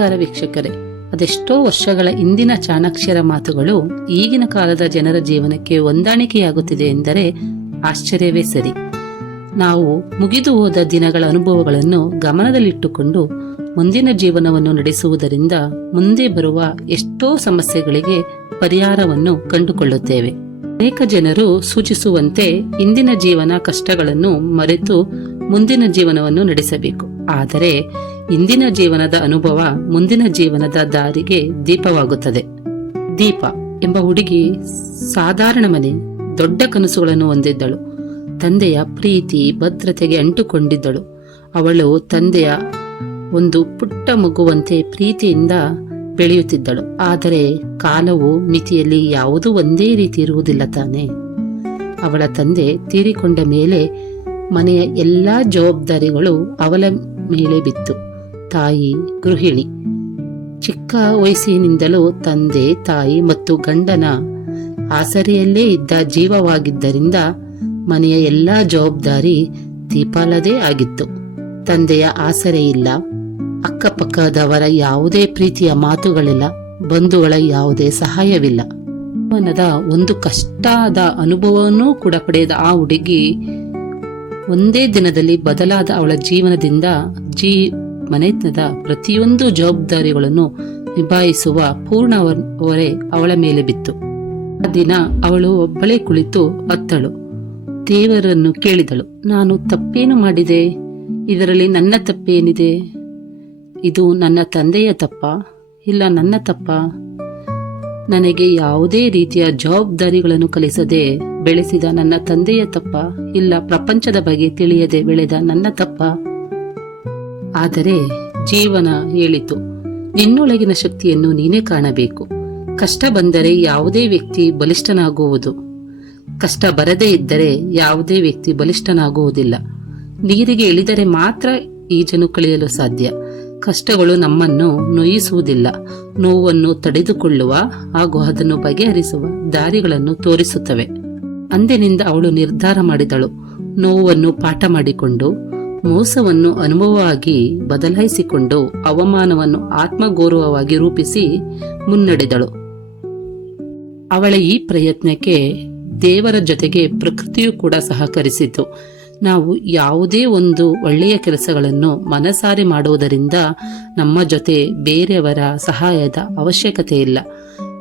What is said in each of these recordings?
ನಮಸ್ಕಾರ ವೀಕ್ಷಕರೇ. ಅದೆಷ್ಟೋ ವರ್ಷಗಳ ಇಂದಿನ ಚಾಣಾಕ್ಷರ ಮಾತುಗಳು ಈಗಿನ ಕಾಲದ ಜನರ ಜೀವನಕ್ಕೆ ಹೊಂದಾಣಿಕೆಯಾಗುತ್ತಿದೆ ಎಂದರೆ ಆಶ್ಚರ್ಯವೇ ಸರಿ. ನಾವು ಮುಗಿದು ಹೋದ ದಿನಗಳ ಅನುಭವಗಳನ್ನು ಗಮನದಲ್ಲಿಟ್ಟುಕೊಂಡು ಮುಂದಿನ ಜೀವನವನ್ನು ನಡೆಸುವುದರಿಂದ ಮುಂದೆ ಬರುವ ಎಷ್ಟೋ ಸಮಸ್ಯೆಗಳಿಗೆ ಪರಿಹಾರವನ್ನು ಕಂಡುಕೊಳ್ಳುತ್ತೇವೆ. ಅನೇಕ ಜನರು ಸೂಚಿಸುವಂತೆ ಇಂದಿನ ಜೀವನ ಕಷ್ಟಗಳನ್ನು ಮರೆತು ಮುಂದಿನ ಜೀವನವನ್ನು ನಡೆಸಬೇಕು. ಆದರೆ ಇಂದಿನ ಜೀವನದ ಅನುಭವ ಮುಂದಿನ ಜೀವನದ ದಾರಿಗೆ ದೀಪವಾಗುತ್ತದೆ. ದೀಪ ಎಂಬ ಹುಡುಗಿ ಸಾಧಾರಣ ಮನೆ, ದೊಡ್ಡ ಕನಸುಗಳನ್ನು ಹೊಂದಿದ್ದಳು. ತಂದೆಯ ಪ್ರೀತಿ, ಭದ್ರತೆಗೆ ಅಂಟುಕೊಂಡಿದ್ದಳು. ಅವಳು ತಂದೆಯ ಒಂದು ಪುಟ್ಟ ಮಗುವಂತೆ ಪ್ರೀತಿಯಿಂದ ಬೆಳೆಯುತ್ತಿದ್ದಳು. ಆದರೆ ಕಾಲವು ಮಿತಿಯಲ್ಲಿ ಯಾವುದೂ ಒಂದೇ ರೀತಿ ಇರುವುದಿಲ್ಲ ತಾನೆ. ಅವಳ ತಂದೆ ತೀರಿಕೊಂಡ ಮೇಲೆ ಮನೆಯ ಎಲ್ಲಾ ಜವಾಬ್ದಾರಿಗಳು ಅವಳ ಮೇಲೆ ಬಿತ್ತು. ತಾಯಿ ಗೃಹಿಣಿ. ಚಿಕ್ಕ ವಯಸ್ಸಿನಿಂದಲೂ ತಂದೆ, ತಾಯಿ ಮತ್ತು ಗಂಡನ ಆಸರೆಯಲ್ಲೇ ಇದ್ದ ಜೀವವಾಗಿದ್ದರಿಂದ ಮನೆಯ ಎಲ್ಲಾ ಜವಾಬ್ದಾರಿ ದೀಪಾಲದೇ ಆಗಿತ್ತು. ತಂದೆಯ ಆಸರೆ ಇಲ್ಲ. ಅಕ್ಕಪಕ್ಕದವರ ಯಾವುದೇ ಪ್ರೀತಿಯ ಮಾತುಗಳಿಲ್ಲ. ಬಂಧುಗಳ ಯಾವುದೇ ಸಹಾಯವಿಲ್ಲ. ಒಂದು ಕಷ್ಟದ ಅನುಭವವನ್ನೂ ಕೂಡ ಪಡೆಯದ ಆ ಹುಡುಗಿ ಒಂದೇ ದಿನದಲ್ಲಿ ಬದಲಾದ ಅವಳ ಜೀವನದಿಂದ ಜೀ ಮನೆತನದ ಪ್ರತಿಯೊಂದು ಜವಾಬ್ದಾರಿಗಳನ್ನು ನಿಭಾಯಿಸುವ ಪೂರ್ಣ ಹೊರೆ ಅವಳ ಮೇಲೆ ಬಿತ್ತು. ಆ ದಿನ ಅವಳು ಒಬ್ಬಳೇ ಕುಳಿತು ಅತ್ತಳು. ದೇವರನ್ನು ಕೇಳಿದಳು, ನಾನು ತಪ್ಪೇನು ಮಾಡಿದೆ? ಇದರಲ್ಲಿ ನನ್ನ ತಪ್ಪೇನಿದೆ? ಇದು ನನ್ನ ತಂದೆಯ ತಪ್ಪ, ಇಲ್ಲ ನನ್ನ ತಪ್ಪ? ನನಗೆ ಯಾವುದೇ ರೀತಿಯ ಜವಾಬ್ದಾರಿಗಳನ್ನು ಕಲಿಸದೆ ಬೆಳೆಸಿದ ನನ್ನ ತಂದೆಯ ತಪ್ಪ ಇಲ್ಲ, ಪ್ರಪಂಚದ ಬಗ್ಗೆ ತಿಳಿಯದೆ ಬೆಳೆದ ನನ್ನ ತಪ್ಪ. ಆದರೆ ಜೀವನ ಹೇಳಿತು, ನಿನ್ನೊಳಗಿನ ಶಕ್ತಿಯನ್ನು ನೀನೇ ಕಾಣಬೇಕು. ಕಷ್ಟ ಬಂದರೆ ಯಾವುದೇ ವ್ಯಕ್ತಿ ಬಲಿಷ್ಠನಾಗುವುದು. ಕಷ್ಟ ಬರದೇ ಇದ್ದರೆ ಯಾವುದೇ ವ್ಯಕ್ತಿ ಬಲಿಷ್ಠನಾಗುವುದಿಲ್ಲ. ನೀರಿಗೆ ಇಳಿದರೆ ಮಾತ್ರ ಈಜನು ಕಳೆಯಲು ಸಾಧ್ಯ. ಕಷ್ಟಗಳು ನಮ್ಮನ್ನು ನೋಯಿಸುವುದಿಲ್ಲ. ನೋವನ್ನು ತಡೆದುಕೊಳ್ಳುವ ಹಾಗೂ ಅದನ್ನು ಬಗೆಹರಿಸುವ ದಾರಿಗಳನ್ನು ತೋರಿಸುತ್ತವೆ. ಅಂದಿನಿಂದ ಅವಳು ನಿರ್ಧಾರ ಮಾಡಿದಳು. ನೋವನ್ನು ಪಾಠ ಮಾಡಿಕೊಂಡು, ಮೋಸವನ್ನು ಅನುಭವವಾಗಿ ಬದಲಾಯಿಸಿಕೊಂಡು ಅವಮಾನವನ್ನು ಆತ್ಮಗೌರವವಾಗಿ ರೂಪಿಸಿ ಮುನ್ನಡೆದಳು. ಅವಳ ಈ ಪ್ರಯತ್ನಕ್ಕೆ ದೇವರ ಜೊತೆಗೆ ಪ್ರಕೃತಿಯು ಕೂಡ ಸಹಕರಿಸಿತು. ನಾವು ಯಾವುದೇ ಒಂದು ಒಳ್ಳೆಯ ಕೆಲಸಗಳನ್ನು ಮನಸಾರೆ ಮಾಡುವುದರಿಂದ ನಮ್ಮ ಜೊತೆ ಬೇರೆಯವರ ಸಹಾಯದ ಅವಶ್ಯಕತೆ ಇಲ್ಲ.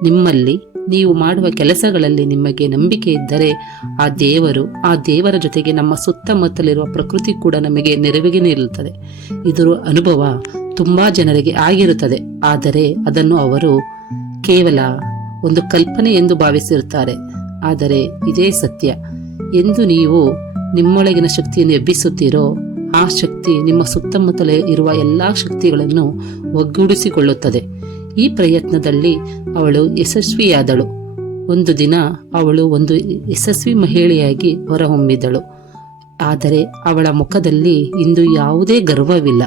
ನಿಮ್ಮಲ್ಲಿ ನೀವು ಮಾಡುವ ಕೆಲಸಗಳಲ್ಲಿ ನಿಮಗೆ ನಂಬಿಕೆ ಇದ್ದರೆ ಆ ದೇವರು, ಆ ದೇವರ ಜೊತೆಗೆ ನಮ್ಮ ಸುತ್ತಮುತ್ತಲಿರುವ ಪ್ರಕೃತಿ ಕೂಡ ನಮಗೆ ನೆರವಿಗೆ ನಿಲ್ಲುತ್ತದೆ ಇದರ ಅನುಭವ ತುಂಬಾ ಜನರಿಗೆ ಆಗಿರುತ್ತದೆ. ಆದರೆ ಅದನ್ನು ಅವರು ಕೇವಲ ಒಂದು ಕಲ್ಪನೆ ಎಂದು ಭಾವಿಸಿರುತ್ತಾರೆ. ಆದರೆ ಇದೇ ಸತ್ಯ. ಎಂದು ನೀವು ನಿಮ್ಮೊಳಗಿನ ಶಕ್ತಿಯನ್ನು ಎಬ್ಬಿಸುತ್ತೀರೋ, ಆ ಶಕ್ತಿ ನಿಮ್ಮ ಸುತ್ತಮುತ್ತಲೇ ಇರುವ ಎಲ್ಲಾ ಶಕ್ತಿಗಳನ್ನು ಒಗ್ಗೂಡಿಸಿಕೊಳ್ಳುತ್ತದೆ. ಈ ಪ್ರಯತ್ನದಲ್ಲಿ ಅವಳು ಯಶಸ್ವಿಯಾದಳು. ಒಂದು ದಿನ ಅವಳು ಒಂದು ಯಶಸ್ವಿ ಮಹಿಳೆಯಾಗಿ ಹೊರಹೊಮ್ಮಿದಳು. ಆದರೆ ಅವಳ ಮುಖದಲ್ಲಿ ಇಂದು ಯಾವುದೇ ಗರ್ವವಿಲ್ಲ.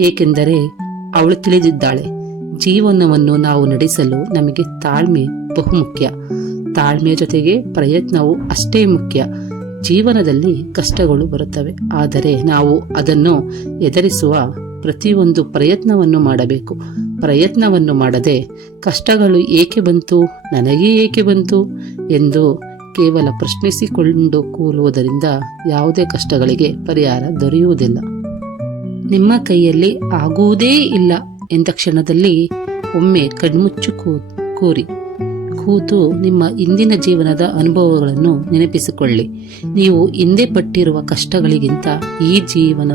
ಏಕೆಂದರೆ ಅವಳು ತಿಳಿದಿದ್ದಾಳೆ, ಜೀವನವನ್ನು ನಾವು ನಡೆಸಲು ನಮಗೆ ತಾಳ್ಮೆ ಬಹುಮುಖ್ಯ. ತಾಳ್ಮೆಯ ಜೊತೆಗೆ ಪ್ರಯತ್ನವು ಅಷ್ಟೇ ಮುಖ್ಯ. ಜೀವನದಲ್ಲಿ ಕಷ್ಟಗಳು ಬರುತ್ತವೆ. ಆದರೆ ನಾವು ಅದನ್ನು ಎದುರಿಸುವ ಪ್ರತಿಯೊಂದು ಪ್ರಯತ್ನವನ್ನು ಮಾಡಬೇಕು. ಪ್ರಯತ್ನವನ್ನು ಮಾಡದೆ ಕಷ್ಟಗಳು ಏಕೆ ಬಂತು, ನನಗೆ ಏಕೆ ಬಂತು ಎಂದು ಕೇವಲ ಪ್ರಶ್ನಿಸಿಕೊಂಡು ಕೂರುವುದರಿಂದ ಯಾವುದೇ ಕಷ್ಟಗಳಿಗೆ ಪರಿಹಾರ ದೊರೆಯುವುದಿಲ್ಲ. ನಿಮ್ಮ ಕೈಯಲ್ಲಿ ಆಗುವುದೇ ಇಲ್ಲ ಎಂದ ಕ್ಷಣದಲ್ಲಿ ಒಮ್ಮೆ ಕಣ್ಮುಚ್ಚು ಕೂ, ಕೂರಿ. ಕೂತು ನಿಮ್ಮ ಇಂದಿನ ಜೀವನದ ಅನುಭವಗಳನ್ನು ನೆನಪಿಸಿಕೊಳ್ಳಿ. ನೀವು ಹಿಂದೆ ಪಟ್ಟಿರುವ ಕಷ್ಟಗಳಿಗಿಂತ ಈ ಜೀವನ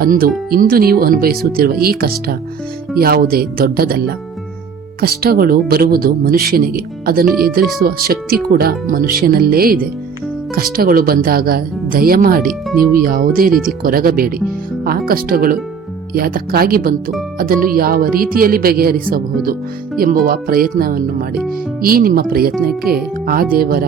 ಅಂದು ಇಂದು ನೀವು ಅನುಭವಿಸುತ್ತಿರುವ ಈ ಕಷ್ಟ ಯಾವುದೇ ದೊಡ್ಡದಲ್ಲ. ಕಷ್ಟಗಳು ಬರುವುದು ಮನುಷ್ಯನಿಗೆ, ಅದನ್ನು ಎದುರಿಸುವ ಶಕ್ತಿ ಕೂಡ ಮನುಷ್ಯನಲ್ಲೇ ಇದೆ. ಕಷ್ಟಗಳು ಬಂದಾಗ ದಯಮಾಡಿ ನೀವು ಯಾವುದೇ ರೀತಿ ಕೊರಗಬೇಡಿ. ಆ ಕಷ್ಟಗಳು ಯಾತಕ್ಕಾಗಿ ಬಂತು? ಅದನ್ನು ಯಾವ ರೀತಿಯಲ್ಲಿ ಬಗೆಹರಿಸಬಹುದು ಎಂಬುವ ಪ್ರಯತ್ನವನ್ನು ಮಾಡಿ. ಈ ನಿಮ್ಮ ಪ್ರಯತ್ನಕ್ಕೆ ಆ ದೇವರ